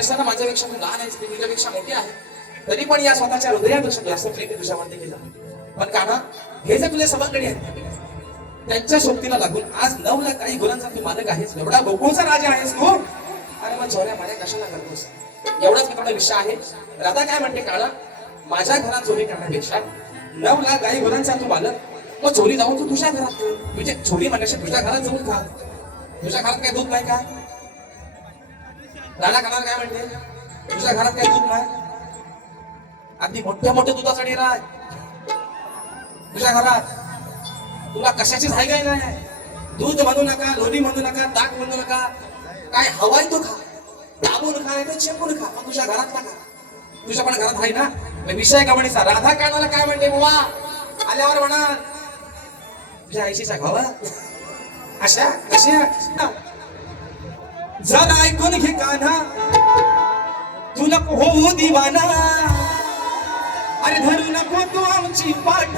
वर्षांना माझ्यापेक्षा तू लहान आहेस, मी तुझ्यापेक्षा मोठी आहे, तरी पण या स्वतःच्या हृदयापेक्षा जास्त प्रेम तुझ्यावरती केलं. पण काना, हे जे तुझे सभागणी आहेत त्यांच्या सोबतीला लागून आज 9 लाख काही गुणांचा तू मालक आहेस, एवढा गोकुळचा राजा आहेस तू. अरे मग चोऱ्या माऱ्या कशाला करतोस? एवढाच थोडा विषय आहे. राधा काय म्हणते, काळा माझ्या घरात चोरी करण्यापेक्षा 9 लाख काही गुणांचा तू मालक, मग चोरी जाऊन तू तुझ्या घरात, म्हणजे चोरी म्हणण्याशी तुझ्या घरात जाऊन खा. तुझ्या घरात काय दूध नाही का? राधा कानाला काय म्हणते, तुझ्या घरात काय दूध नाही? अगदी मोठ्या मोठ्या दुधाचा डेरा आहे तुझ्या घरात, तुला कशाचीच हाय काय नाही. दूध म्हणू नका, लोणी म्हणू नका, ताक म्हणू नका, काय हवाय तो खा, दाबून खा नाही तर चेपून खा, पण तुझ्या घरात का? तुझ्या पण घरात आहे ना. विषय गमणीचा. राधा कानाला काय म्हणते, बुवा आल्यावर म्हणा तुझ्या आईशीचा घावा अशा कशा. जरा ऐकून घे कान्हा, तुला होऊ दिवाना, अरे धरू नको तू आमची पाठ,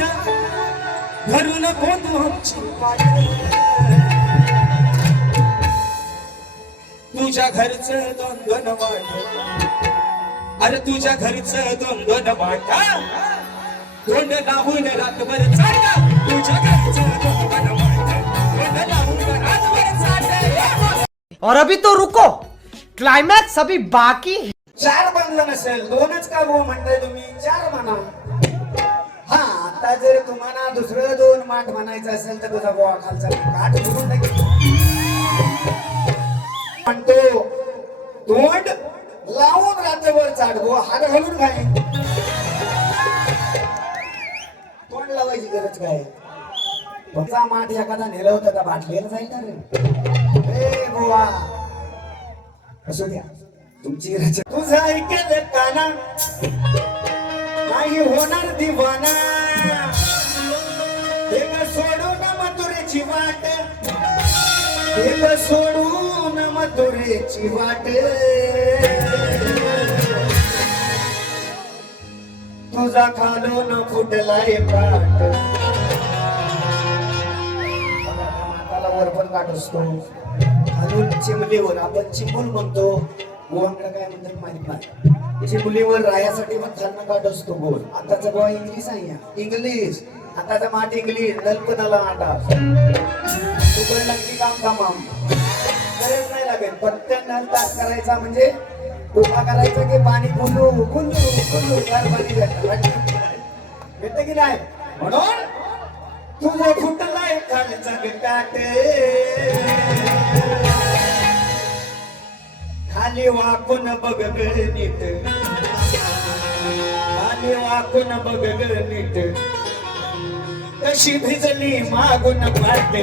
धरू नको तू आमची पाठ. तुझ्या घरचं 2-2 वाट, अरे तुझ्या घरचं 2-2 वाट, तोंड लावून रातभर चालला. तुझ्या घरचं 2-2 वाट, तोंड लावून रातभर चालला. और अभी तो रुको, क्लाइमैक्स अभी बाकी है. 4 बनलं नसेल, 2च का भाऊ म्हणताय तुम्ही? 4 म्हणा. हा, आता जर तुम्हाला दुसरं 2 माठ म्हणायचं असेल तर तुझा गोवा खालचा काठ भरून टाकेल. म्हणतो तोंड लावून रात्रभर चाडगो, हात घालून काय? तोंड लावायची गरज काय? तुझा माठ एखादा नेलं होतं का बाटलीला जाईल ना रे बुवा. असू द्या तुमची रचना. तुझं ऐकेल काना नाही होणार दिवाना, एक सोडून मथुरेची वाट, एक सोडून मथुरेची वाट. तुझा खालून फुटलाय पाट. माताला वर पण काट असतो, खालून चिमलीवर आपण चिमूल म्हणतो, गोवांकडे काय म्हणतात माहित नाही. चिमलीवर रायासाठी पण खालनं काट असतो गोल. आताचा गोवा इंग्लिश आहे, इंग्लिश आताचा माठ इंग्लिश. नलपणाला आटा तुकडे लागली काम तमाम, गरज नाही लागेल. फक्त नल तास करायचा म्हणजे उभा करायचा की पाणी बुलू बुलू बुलू गार पाणी भेटत की नाही. म्हणून तुझं फुटलाय खालचा काट, खाली वाकून बघ नीट, खाली वाकून बघ नीट, कशी भिजली मागून पाट.